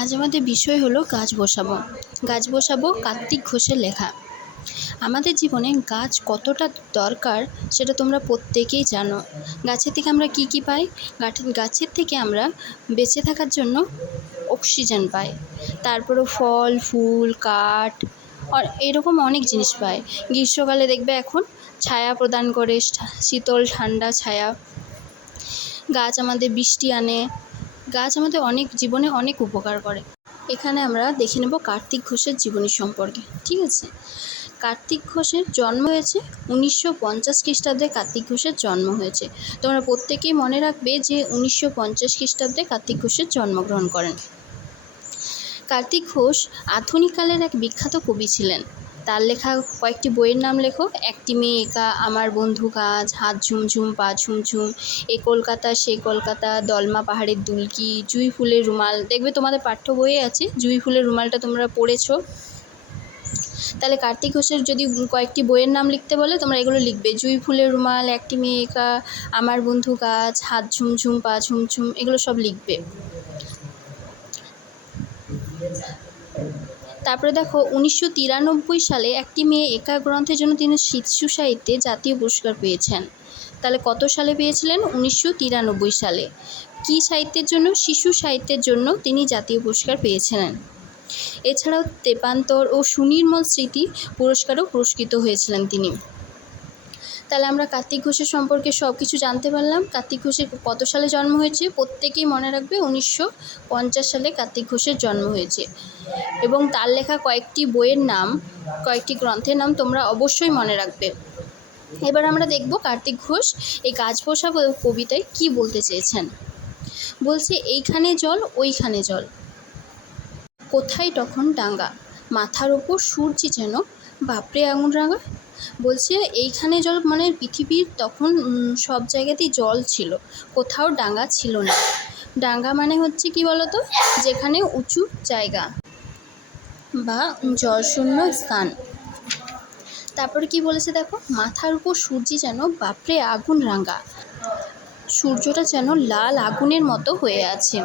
আজ আমাদের বিষয় হলো গাছ বসাবো। গাছ বসাবো কার্তিক ঘোষের লেখা। আমাদের জীবনে গাছ কতটা দরকার সেটা তোমরা প্রত্যেকেই জানো। গাছের থেকে আমরা কি পাই? গাছের থেকে আমরা বেঁচে থাকার জন্য অক্সিজেন পাই, তারপরেও ফল ফুল কাঠ আর এরকম অনেক জিনিস পাই। গ্রীষ্মকালে দেখবে এখন ছায়া প্রদান করে, শীতল ঠান্ডা ছায়া। গাছ আমাদের বৃষ্টি আনে, গাছ আমাদের অনেক জীবনে অনেক উপকার করে। এখানে আমরা দেখে নেব কার্তিক ঘোষের জীবনী সম্পর্কে। ঠিক আছে, কার্তিক ঘোষের জন্ম হয়েছে 1950 খ্রিস্টাব্দে। কার্তিক ঘোষের জন্ম হয়েছে, তোমরা প্রত্যেকেই মনে রাখবে যে 1950 খ্রিস্টাব্দে কার্তিক ঘোষের জন্মগ্রহণ করেন। কার্তিক ঘোষ আধুনিক কালের এক বিখ্যাত কবি ছিলেন। তার লেখা কয়েকটি বইয়ের নাম লেখো। একটি মেয়ে একা, আমার বন্ধু গাছ, হাত ঝুমঝুম পা ঝুমঝুম, এ কলকাতা সে কলকাতা, দলমা পাহাড়ের দুলকি, জুঁই ফুলের রুমাল। দেখবে তোমাদের পাঠ্য বইয়ে আছে জুঁই ফুলের রুমালটা, তোমরা পড়েছো। তাহলে কার্তিক ঘোষের যদি কয়েকটি বইয়ের নাম লিখতে বলে তোমরা এগুলো লিখবে: জুঁই ফুলের রুমাল, একটি মেয়ে একা, আমার বন্ধু গাছ, হাত ঝুমঝুম পা ঝুমঝুম, এগুলো সব লিখবে। তারপরে দেখো 1993 সালে একটি মেয়ে একা গ্রন্থের জন্য তিনি শিশু সাহিত্যে জাতীয় পুরস্কার পেয়েছেন। তাহলে কত সালে পেয়েছিলেন? 1993 সালে। কি সাহিত্যের জন্য? শিশু সাহিত্যের জন্য তিনি জাতীয় পুরস্কার পেয়েছিলেন। এছাড়াও তেপান্তর ও সুনির্মল স্মৃতি পুরস্কারও পুরস্কৃত হয়েছিলেন তিনি। তাহলে আমরা কার্তিক ঘোষের সম্পর্কে সব কিছু জানতে পারলাম। কার্তিক ঘোষের কত সালে জন্ম হয়েছে প্রত্যেকেই মনে রাখবে, 1950 সালে কার্তিক ঘোষের জন্ম হয়েছে। এবং তার লেখা কয়েকটি বইয়ের নাম, কয়েকটি গ্রন্থের নাম তোমরা অবশ্যই মনে রাখবে। এবার আমরা দেখব কার্তিক ঘোষ এই গাছ বসাবো কবিতায় কি বলতে চেয়েছেন। বলছে, এইখানে জল ওইখানে জল, কোথায় তখন ডাঙ্গা, মাথার ওপর সূর্যি যেন বাপরে আগুন রাঙা। বলছে এইখানে জল মানে পৃথিবীর তখন সব জায়গাতেই জল ছিল, কোথাও ডাঙ্গা ছিল না। ডাঙ্গা মানে হচ্ছে কি বলতো, যেখানে উঁচু জায়গা বা জলশূন্য স্থান। তারপরে কি বলেছে দেখো, মাথার উপর সূর্যি যেন বাপরে আগুন রাঙা, সূর্যটা যেন লাল আগুনের মতো হয়ে আছে।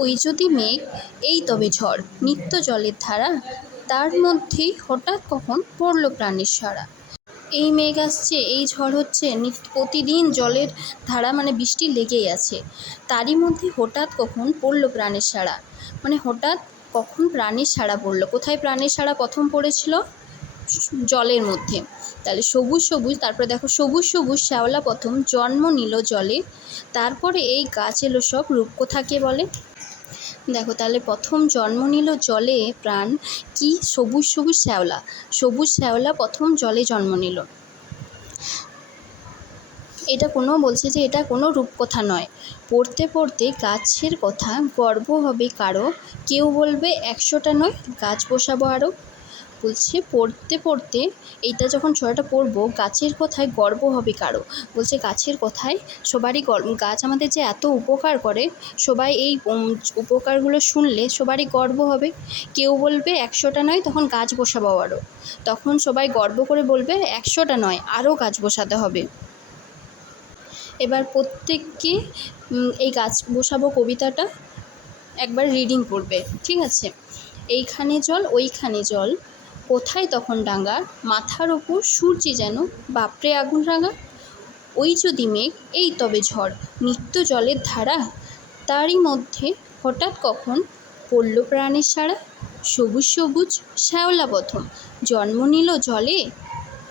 ওই যদি মেঘ এই তবে ঝড়, নিত্য জলের ধারা, তার মধ্যেই হঠাৎ কখন পড়ল প্রাণের সারা। এই মেঘ আসছে, এই ঝড় হচ্ছে, প্রতিদিন জলের ধারা মানে বৃষ্টি লেগেই আছে, তারই মধ্যে হঠাৎ কখন পড়ল প্রাণের সারা। মানে হঠাৎ কখন প্রাণের সারা পড়ল। কোথায় প্রাণের সারা প্রথম পড়েছিল? জলের মধ্যে। তাহলে সবুজ সবুজ, তারপরে দেখো সবুজ সবুজ শ্যাওলা প্রথম জন্ম নিল জলে, তারপরে এই গাছ এলো সব রূপকথাকে বলে। দেখো তাহলে প্রথম জন্ম নিল জলে প্রাণ কি? সবুজ সবুজ শ্যাওলা, সবুজ শ্যাওলা প্রথম জলে জন্ম নিল। এটা বলছে যে এটা কোনো রূপকথা নয়। পড়তে পড়তে গাছের কথা গর্ব হবে কারো, কেউ বলবে 100টা নয় গাছ বসাবো আরও। বলছে পড়তে পড়তে এইটা যখন ছড়াটা পড়বো, গাছের কথায় গর্ব হবে কারো। বলছে গাছের কথায় সবারই গাছ আমাদের যে এত উপকার করে, সবাই এই উপকারগুলো শুনলে সবারই গর্ব হবে। কেউ বলবে 100টা নয়, তখন গাছ বসাবো আরও। তখন সবাই গর্ব করে বলবে 100টা নয় আরও গাছ বসাতে হবে। এবার প্রত্যেককে এই গাছ বসাবো কবিতাটা একবার রিডিং করবে। ঠিক আছে, এইখানে জল ওইখানে জল, কোথায় তখন ডাঙ্গা, মাথার ওপর সূর্যি যেন বাপরে আগুন রাঙা। ওই যদি মেঘ এই তবে ঝড়, নিত্য জলের ধারা, তারই মধ্যে হঠাৎ কখন পড়ল প্রাণের সারা। সবুজ সবুজ শ্যাওলা প্রথম জন্ম নিল জলে,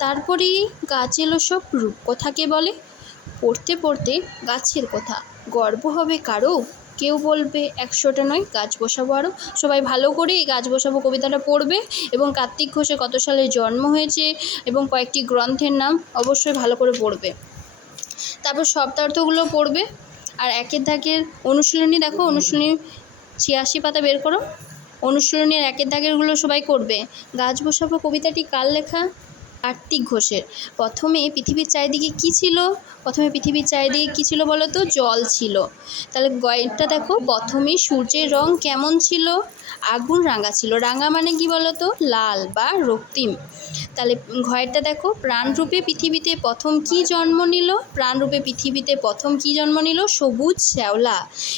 তারপরে গাছ এলো সব রূপকথাকে বলে। পড়তে পড়তে গাছের কথা গর্ব হবে কারো, কেউ বলবে 100টা নয় গাছ বসাবো আরও। সবাই ভালো করে এই গাছ বসাবো কবিতাটা পড়বে এবং কার্তিক ঘোষের কত সালে জন্ম হয়েছে এবং কয়েকটি গ্রন্থের নাম অবশ্যই ভালো করে পড়বে। তারপর শব্দার্থগুলো পড়বে। আর একের দাগের অনুশীলনী দেখো, অনুশীলনী 86 পাতা বের করো। অনুশীলনীর একের দাগেরগুলো সবাই করবে। গাছ বসাবো কবিতাটি কার লেখা? কার্তিক ঘোষের। প্রথমে পৃথিবীর চারিদিকে কী ছিল? প্রথমে পৃথিবীর চারিদিকে কী ছিল বলো তো? জল ছিল। তাহলে গয়েরটা দেখো, প্রথমেই সূর্যের রং কেমন ছিল? আগুন রাঙা ছিল। রাঙা মানে কি বলো তো? লাল বা রক্তিম। তাহলে ঘয়েরটা দেখো, প্রাণরূপে পৃথিবীতে প্রথম কি জন্ম নিল? প্রাণরূপে পৃথিবীতে প্রথম কি জন্ম নিল? সবুজ শ্যাওলা।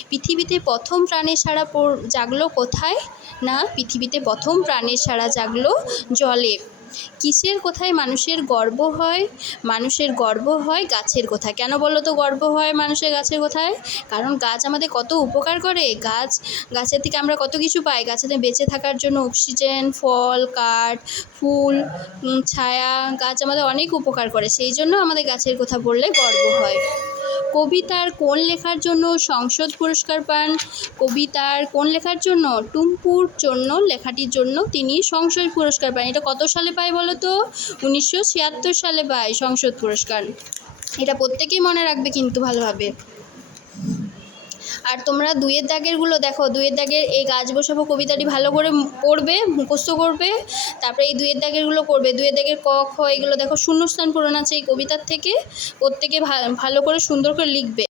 পৃথিবীতে প্রথম প্রাণের সাড়া জাগলো কোথায়? না, পৃথিবীতে প্রথম প্রাণের সাড়া জাগলো জলে। কিসের কোথায় মানুষের গর্ব হয়? মানুষের গর্ব হয় গাছের কোথায়। কেন বলো তো গর্ব হয় মানুষের গাছের কোথায়? কারণ গাছ আমাদের কত উপকার করে। গাছের থেকে আমরা কত কিছু পাই। গাছেতে বেঁচে থাকার জন্য অক্সিজেন, ফল, কাঠ, ফুল, ছায়া, গাছ আমাদের অনেক উপকার করে। সেই জন্য আমাদের গাছের কথা বললে গর্ব হয়। কবিতার কোন লেখার জন্য সংসদ পুরস্কার পান? কবিতার কোন লেখার জন্য? টুম্পুর জন্য লেখাটির জন্য তিনি সংসদ পুরস্কার পান। এটা কত সালে পায় বলো তো? 1976 সালে পায় সংসদ পুরস্কার। এটা প্রত্যেকেই মনে রাখবে কিন্তু ভালোভাবে। আর তোমরা দুইয়ের দাগেরগুলো দেখো, দুইয়ের দাগের এই গাছ বসাবো কবিতাটি ভালো করে পড়বে, মুখস্থ করবে। তারপরে এই দুইয়ের দাগেরগুলো করবে। দুইয়ের দাগের ক, খ এগুলো দেখো শূন্যস্থান পূরণ আছে এই কবিতার থেকে। প্রত্যেকে ভালো করে সুন্দর করে লিখবে।